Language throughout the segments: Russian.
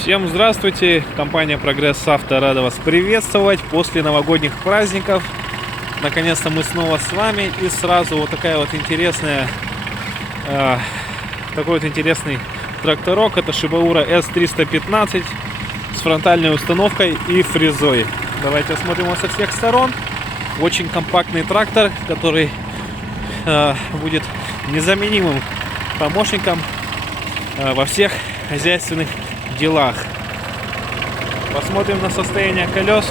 Всем здравствуйте! Компания Прогресс Авто рада вас приветствовать после новогодних праздников. Наконец-то мы снова с вами, и сразу вот такая вот интересная, такой вот интересный тракторок. Это Шибаура S315 с фронтальной установкой и фрезой. Давайте осмотрим его со всех сторон. Очень компактный трактор, который будет незаменимым помощником во всех хозяйственных делах. Посмотрим на состояние колес.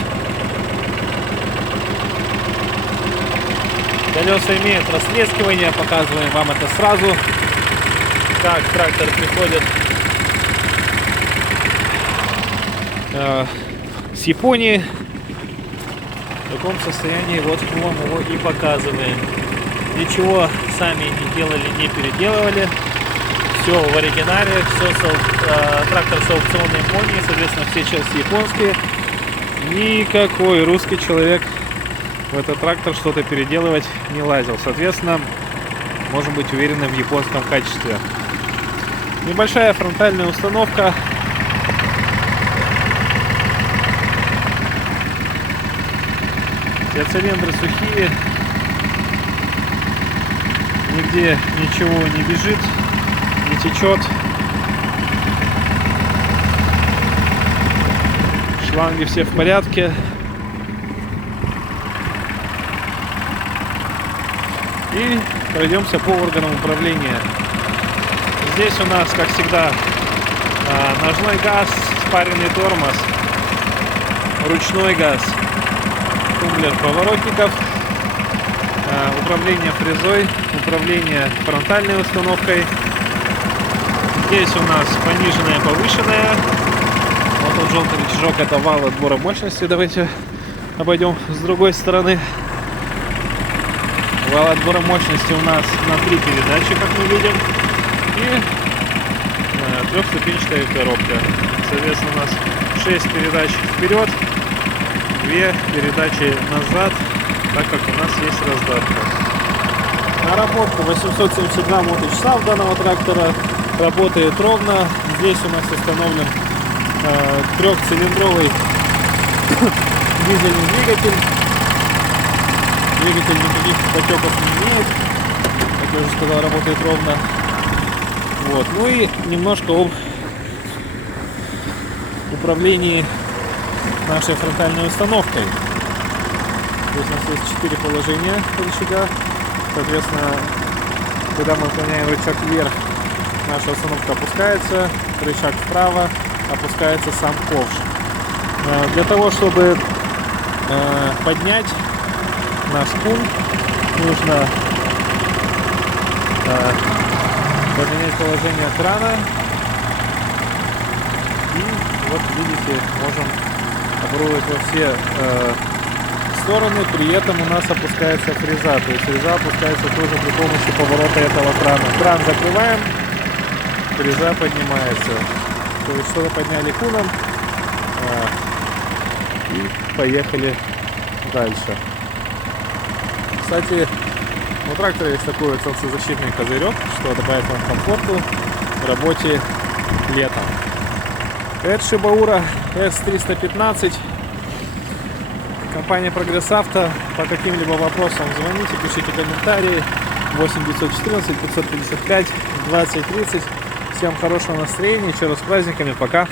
Колеса имеют растрескивание, показываем вам это сразу, как трактор приходит с Японии. В таком состоянии вот мы вам его и показываем. Ничего сами не делали, не переделывали. Все в оригинале, трактор с аукционной Японии, соответственно, все части японские. Никакой русский человек в этот трактор что-то переделывать не лазил. Соответственно, можем быть уверены в японском качестве. Небольшая фронтальная установка. Все цилиндры сухие. Нигде ничего не бежит, не течет. Шланги все в порядке. И пройдемся по органам управления. Здесь у нас, как всегда, ножной газ, спаренный тормоз, ручной газ, тумблер поворотников, управление фрезой, управление фронтальной установкой. Здесь у нас пониженная, повышенная. Вот тот желтый рычажок — это вал отбора мощности. Давайте обойдем с другой стороны. Вал отбора мощности у нас на 3 передачи, как мы видим, и трехступенчатая коробка. Соответственно, у нас 6 передач вперед, 2 передачи назад, так как у нас есть раздатка. Наработка 872 моточаса у данного трактора. Работает ровно. Здесь у нас установлен трехцилиндровый дизельный двигатель. Двигатель никаких потеков не имеет. Как я уже сказал, работает ровно. Вот. Ну и немножко об управлении нашей фронтальной установкой. Здесь у нас есть 4 положения рычага. Соответственно, когда мы отклоняем рычаг вверх, наша установка опускается, рычаг вправо, опускается сам ковш. Для того, чтобы поднять наш пункт, нужно поменять положение крана. И вот видите, можем обрулить во все стороны. При этом у нас опускается фреза. То есть фреза опускается тоже при помощи поворота этого крана. Кран закрываем, фреза поднимается. То есть что-то подняли куном и поехали дальше. Кстати, у трактора есть такой вот солнцезащитный козырек, что добавит вам комфорту в работе летом. Это Шибаура S315. Компания Прогресс Авто. По каким-либо вопросам звоните, пишите комментарии. 8 914 555 20 30. Всем хорошего настроения. Еще раз с праздниками. Пока.